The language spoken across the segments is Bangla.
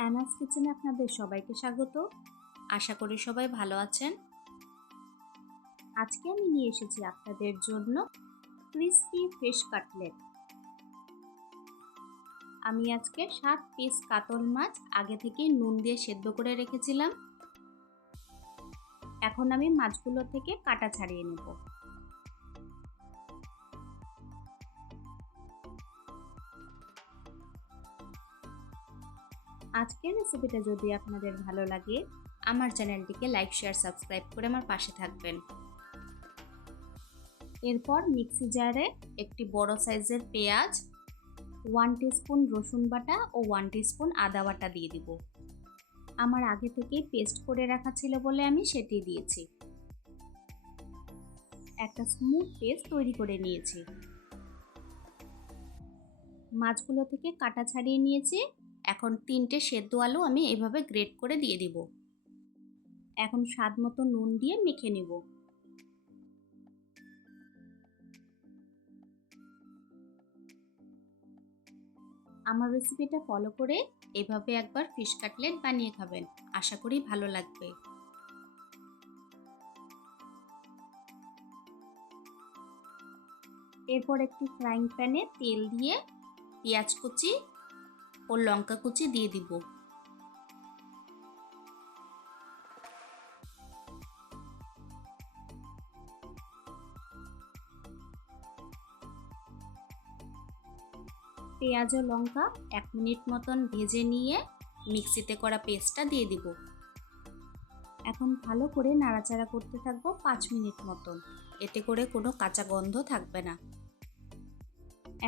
অ্যানাস কিচেনে আপনাদের সবাইকে স্বাগত। আশা করি সবাই ভালো আছেন। আজকে আমি নিয়ে এসেছি আপনাদের জন্য ক্রিস্পি ফিশ কাটলেট। আমি আজকে সাত পিস কাতল মাছ আগে থেকে নুন দিয়ে সেদ্ধ করে রেখেছিলাম। এখন আমি মাছগুলো থেকে কাটা ছাড়িয়ে নেব। আজকের রেসিপিটা যদি আপনাদের ভালো লাগে, আমার চ্যানেলটিকে লাইক শেয়ার সাবস্ক্রাইব করে আমার পাশে থাকবেন। এরপর মিক্সি জারে একটি বড় সাইজের পেঁয়াজ ওয়ান স্পুন রসুন বাটা ও ওয়ান স্পুন আদা বাটা দিয়ে দিব। আমার আগে থেকেই পেস্ট করে রাখা ছিল বলে আমি সেটি দিয়েছি। একটা স্মুথ পেস্ট তৈরি করে নিয়েছি। মাছগুলো থেকে কাটা ছাড়িয়ে নিয়েছি। এখন তিনটে সেদ্ধ আলু আমি এভাবে গ্রেট করে দিয়ে দিব। এখন স্বাদ মতো নুন দিয়ে মেখে নেব। আমার রেসিপিটা ফলো করে এভাবে একবার ফিশ কাটলেট বানিয়ে খাবেন। আশা করি ভালো লাগবে। এরপর একটি ফ্রাইং প্যানে তেল দিয়ে পেঁয়াজ কুচি ও লঙ্কা কুচি দিয়ে দিব। পেঁয়াজ ও লঙ্কা এক মিনিট মতন ভেজে নিয়ে মিক্সিতে করা পেস্টটা দিয়ে দিব। এখন ভালো করে নাড়াচাড়া করতে থাকব পাঁচ মিনিট মতন। এতে করে কোনো কাঁচা গন্ধ থাকবে না।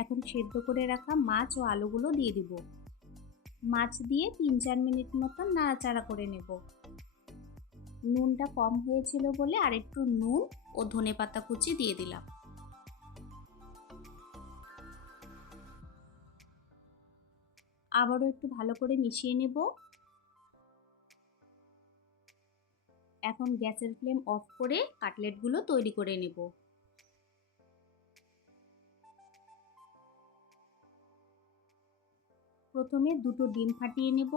এখন সেদ্ধ করে রাখা মাছ ও আলুগুলো দিয়ে দিব। মাছ দিয়ে তিন চার মিনিট মতন নাড়াচাড়া করে নেব। নুনটা কম হয়েছিল বলে আরেকটু নুন ও ধনে পাতা কুচি দিয়ে দিলাম। আবারও একটু ভালো করে মিশিয়ে নেব। এখন গ্যাসের ফ্লেম অফ করে কাটলেটগুলো তৈরি করে নেব। প্রথমে দুটো ডিম ফাটিয়ে নেব।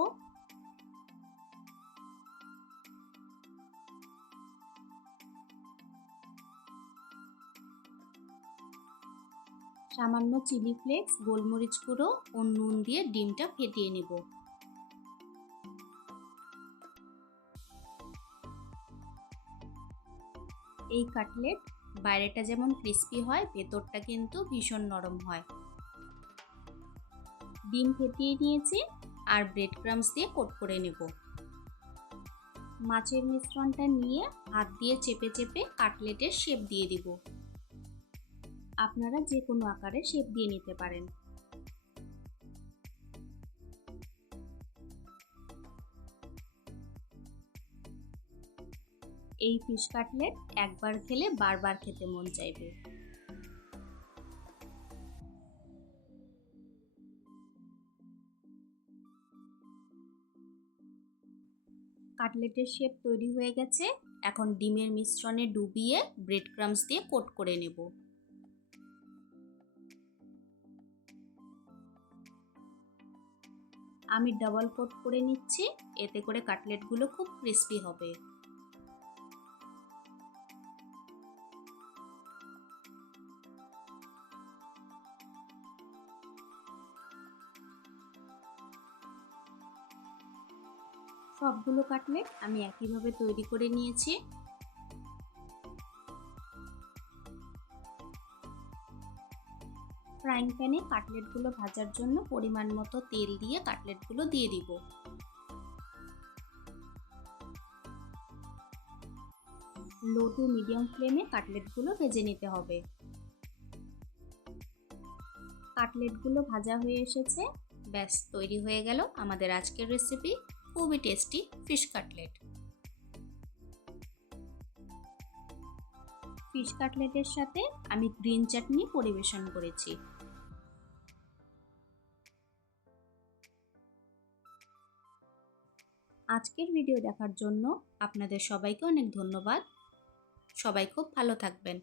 সামান্য চিলি ফ্লেক্স, গোলমরিচ গুঁড়ো ও নুন দিয়ে ডিমটা ফেটিয়ে নেব। এই কাটলেট বাইরেটা যেমন ক্রিস্পি হয়, ভেতরটা কিন্তু ভীষণ নরম হয়। ডিম ফেটিয়ে নিয়েছি আর ব্রেড ক্রামস দিয়ে কোট করে নেব। মাছের মিশ্রণটা নিয়ে হাত দিয়ে চেপে চেপে কাটলেটের শেপ দিয়ে দিব। আপনারা যে কোনো আকারে শেপ দিয়ে নিতে পারেন। এই ফিশ কাটলেট একবার খেলে বারবার খেতে মন চাইবে। কাটলেটের শেপ তৈরি হয়ে গেছে। এখন ডিমের মিশ্রণে ডুবিয়ে ব্রেড ক্রামস দিয়ে কোট করে নেব। আমি ডাবল কোট করে নিচ্ছি। এতে করে কাটলেটগুলো খুব ক্রিস্পি হবে। সবগুলো কাটলেট আমি একইভাবে তৈরি করে নিয়েছি। ফ্রাইং প্যানে কাটলেটগুলো ভাজার জন্য পরিমাণ মতো তেল দিয়ে কাটলেটগুলো দিয়ে দিব। লো টু মিডিয়াম ফ্লেমে কাটলেটগুলো ভেজে নিতে হবে। কাটলেটগুলো ভাজা হয়ে এসেছে। ব্যাস, তৈরি হয়ে গেল আমাদের আজকের রেসিপি। খুবই টেস্টি ফিশ কাটলেট। ফিশ কাটলেটের সাথে আমি গ্রিন চাটনি পরিবেশন করেছি। আজকের ভিডিও দেখার জন্য আপনাদের সবাইকে অনেক ধন্যবাদ। সবাই খুব ভালো থাকবেন।